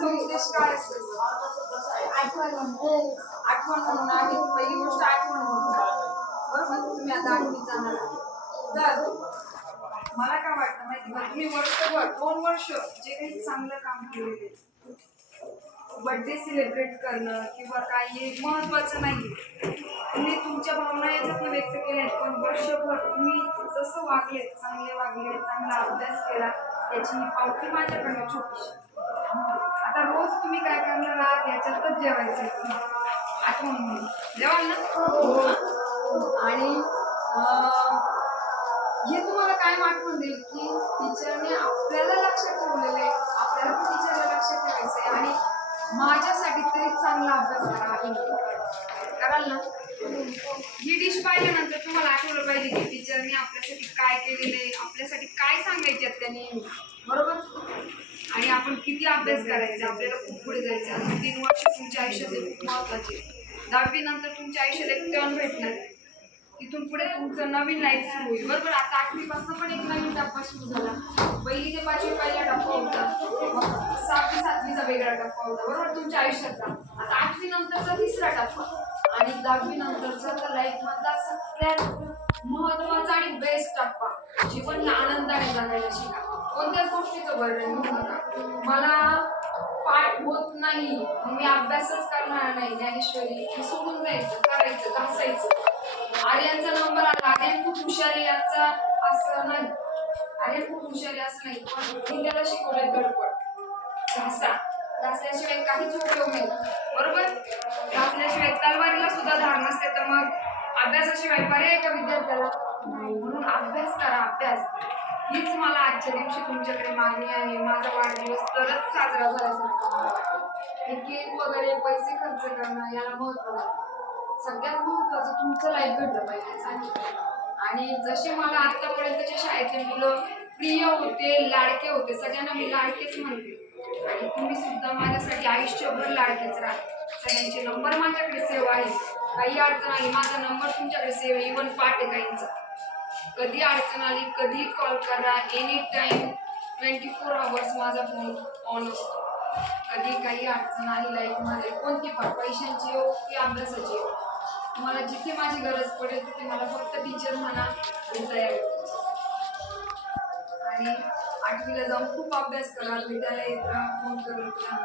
तुमचा उद्देश काय असेल? आठवण म्हणून. आठवण म्हणून आहे. पहिली गोष्ट आठवण म्हणून. बरोबर, तुम्ही आता 8वीत जाणार आहात. तर मला काय वाटतं माहिती का, तुम्ही वर्षभर 2 वर्ष जे काही चांगलं काम केलेले, बर्थडे सेलिब्रेट करणं किंवा काही महत्वाचं नाही, तुम्ही तुमच्या भावना याच्यातनं व्यक्त केल्या, पण वर्षभर तुम्ही जसं वागले, चांगले वागले, चांगला अभ्यास केला, याची पावती माझ्याकडनं छोटीशी. आता रोज तुम्ही काय करणार आहात याच्यातच जेवायचं, आठवण म्हणून जेवाल ना. आणि हे तुम्हाला काय आठवण देईल की टीचरने आपल्याला लक्षात ठेवलेलं आहे, आपल्याला पण टीचरला लक्षात ठेवायचं आहे आणि माझ्यासाठी तरी चांगला अभ्यास कराल ना. ही डिश पाहिल्यानंतर तुम्हाला आठवलं पाहिजे की टीचरने आपल्यासाठी काय केलेलं आहे, आपल्यासाठी काय सांगायचे त्यांनी, बरोबर. आणि आपण किती अभ्यास करायचा, आपल्याला खूप पुढे जायचं. अजून 3 वर्ष तुमच्या आयुष्यात खूप महत्वाचे. 10वी नंतर तुमच्या आयुष्यात एक टर्न भेटणार, तिथून पुढे तुमचं नवीन लाईफ सुरू होईल, बरोबर. आता 8वी पासून पण एक नवीन टप्पा सुरू झाला. 1ली ते 5वी पहिला टप्पा होता, 6वी 7वीचा वेगळा टप्पा होता, बरोबर, तुमच्या आयुष्यातला. आता 8वी नंतरचा 3रा टप्पा आणि 10वी नंतरचा तर लाईफ मधला सगळ्यात महत्वाचा आणि बेस्ट टप्पा. जीवन आनंदाने जगायला शिका, कोणत्याच गोष्टीचं वर्णन घेऊ नका. मला पाठ होत नाही, मी अभ्यासच करणार नाही, ज्ञानेश्वरी हे सोडून द्यायचं, करायचं, घासायचं. आर्यांचा नंबर आला, आर्यन खूप हुशार आहे याचा असं नाही, आर्यन खूप हुशार आहे असं नाही, पण मी त्याला शिकवलंय गडबड. घासल्याशिवाय काहीच उपयोग नाही, बरोबर. घासल्याशिवाय तलवारीला सुद्धा धार नसते, तर मग अभ्यासाशिवाय पर्याय का विद्यार्थ्याला नाही. म्हणून अभ्यास करा, अभ्यास. हीच मला आजच्या दिवशी तुमच्याकडे मागणी आहे. माझा वाढदिवस तरच साजरा झाल्यासारखं मला वाटतं. हे केक वगैरे पैसे खर्च करणं याला महत्व नाही, सगळ्यात महत्वाचं तुमचं लाईफ घडलं पाहिजे. आणि जसे मला आतापर्यंतच्या शाळेतले मुलं प्रिय होते, लाडके होते, सगळ्यांना मी लाडकेच म्हणते. आणि तुम्ही सुद्धा माझ्यासाठी आयुष्यभर लाडकेच राहा. सगळ्यांचे नंबर माझ्याकडे सेव आहे, काही अडचण आली माझा नंबर तुमच्याकडे सेव आहे, इव्हन पाठ आहे काहींचा. कधी अडचण आली कधी कॉल करा, एनी टाइम 24 आवर्स माझा फोन ऑन असतो. कधी काही अडचण आली लाईफमध्ये, कोणती पण, पैशांची हो की अभ्यासाची हो, तुम्हाला जिथे माझी गरज पडेल तिथे मला फक्त टीचर म्हणा, मी तयार आहे. आणि 8वीला जाऊन खूप अभ्यास करा, भेटायला येत राहा, फोन करून राहा.